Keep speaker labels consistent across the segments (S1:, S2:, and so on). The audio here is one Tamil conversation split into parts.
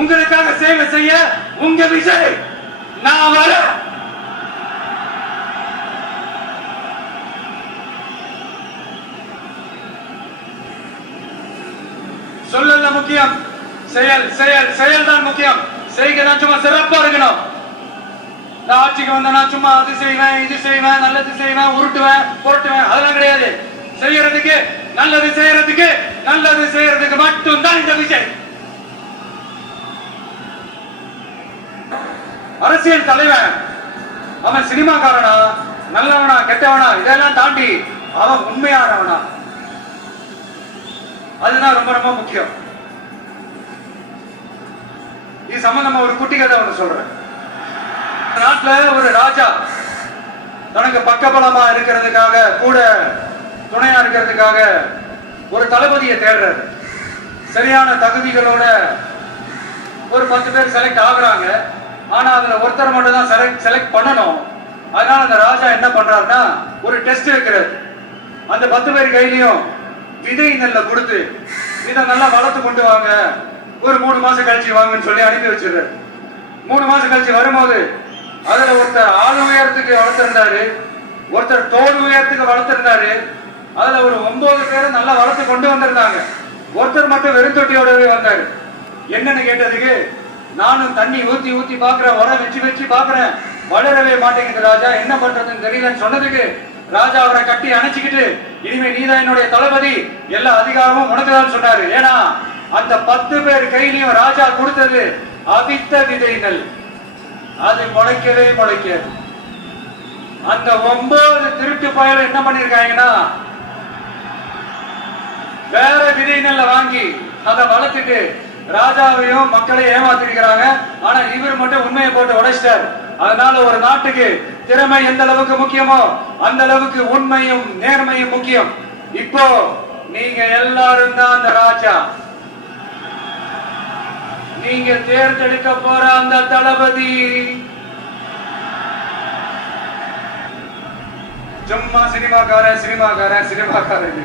S1: உங்களுக்காக சேவை செய்ய உங்க விஜய் நான் வர. சொல்லல முக்கியம். செயல் செயல் செயல் தான் முக்கியம் செய்கதான் சும்மா சிறப்பா இருக்கணும். நான் ஆட்சிக்கு வந்தேன்னா சும்மா அது செய்வேன் இது செய்வேன் நல்லது செய்வேன் உருட்டுவேன் புரட்டுவேன். அதெல்லாம் கிடையாது. செய்யறதுக்கு நல்லது செய்யறதுக்கு நல்லது செய்யறதுக்கு மட்டும் தான் இந்த விஷயம் அரசியல் தலைவன். அவன் சினிமாக்காரனா? நல்லவனா கெட்டவனா? இதெல்லாம் தாண்டி அவன் உண்மையானவனா. அதுதான் ரொம்ப ரொம்ப முக்கியம். இது சம்பந்தமா ஒரு குட்டி கதை ஒண்ணு சொல்றேன். நாட்டுல ஒரு ராஜா தனக்கு பக்கபலமா இருக்கிறதுக்காக கூட துணையா இருக்கிறதுக்காக ஒரு தளபதியை தேடுறாரு. சரியான தகுதிகளோட ஒரு பத்து பேர் செலக்ட் ஆகுறாங்க. ஆனா அதுல ஒருத்தர் மட்டும் தான் செலக்ட் செலக்ட் பண்ணணும். அதனால அந்த ராஜா என்ன பண்றாருன்னா ஒரு டெஸ்ட் வைக்கிறார் அந்த பத்து பேர் கையிலையும் விதை நெல்ல கொடுத்து இதை நல்லா வளர்த்து கொண்டு வாங்க. ஒரு மூணு மாசம் கழிச்சு வாங்கன்னு சொல்லி அனுப்பி வச்சிடுறாரு. மூணு மாசம் கழிச்சு வரும்போது அதுல ஒருத்தர் ஆள் உயரத்துக்கு வளர்த்திருந்தாரு. ஒருத்தர் தோல் உயரத்துக்கு வளர்த்திருந்தாரு. அதுல ஒரு ஒன்பது பேரை நல்லா வளர்த்து கொண்டு வந்திருந்தாங்க. ஒருத்தர் மட்டும் வெறுந்தொட்டியோடவே வந்தாரு. என்னன்னு கேட்டதுக்கு நானும் தண்ணி ஊத்தி ஊத்தி பாக்குறேன் வர வச்சு வச்சு பாக்குறேன். வளரவே மாட்டேங்குது ராஜா. என்ன பண்றதுன்னு தெரியலன்னு சொன்னதுக்கு ராஜா அவரை கட்டி அணைச்சுக்கிட்டு இனிமே நீதான் என்னுடைய தளபதி. எல்லா அதிகாரமும் உனக்குதான் சொன்னாரு. ஏன்னா அந்த பத்து பேர் கையிலையும் ராஜா கொடுத்தது அவித்த விதைகள். அது முளைக்கவே முளைக்காது. அந்த ஒன்பது திருட்டு பயல என்ன பண்ணிருக்காங்கன்னா வேற விதை நெல்லை வாங்கி அதை வளர்த்துட்டு ராஜாவையும் மக்களையும் ஏமாத்திருக்கிறாங்க. ஆனா இவர் மட்டும் உண்மையை போட்டு உடைச்சிட்டார். அதனால ஒரு நாட்டுக்கு திறமை எந்த அளவுக்கு முக்கியமோ அந்த அளவுக்கு உண்மையும் நேர்மையும் முக்கியம். இப்போ நீங்க எல்லாரும் தான் அந்த ராஜா. நீங்க தேர்ந்தெடுக்க போற அந்த தளபதி. சும்மா சினிமாக்காரன் சினிமாக்காரன் சினிமாக்காரன்.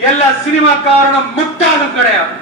S1: எல்லா சினிமாக்காரனும் முட்டாளும் கிடையாது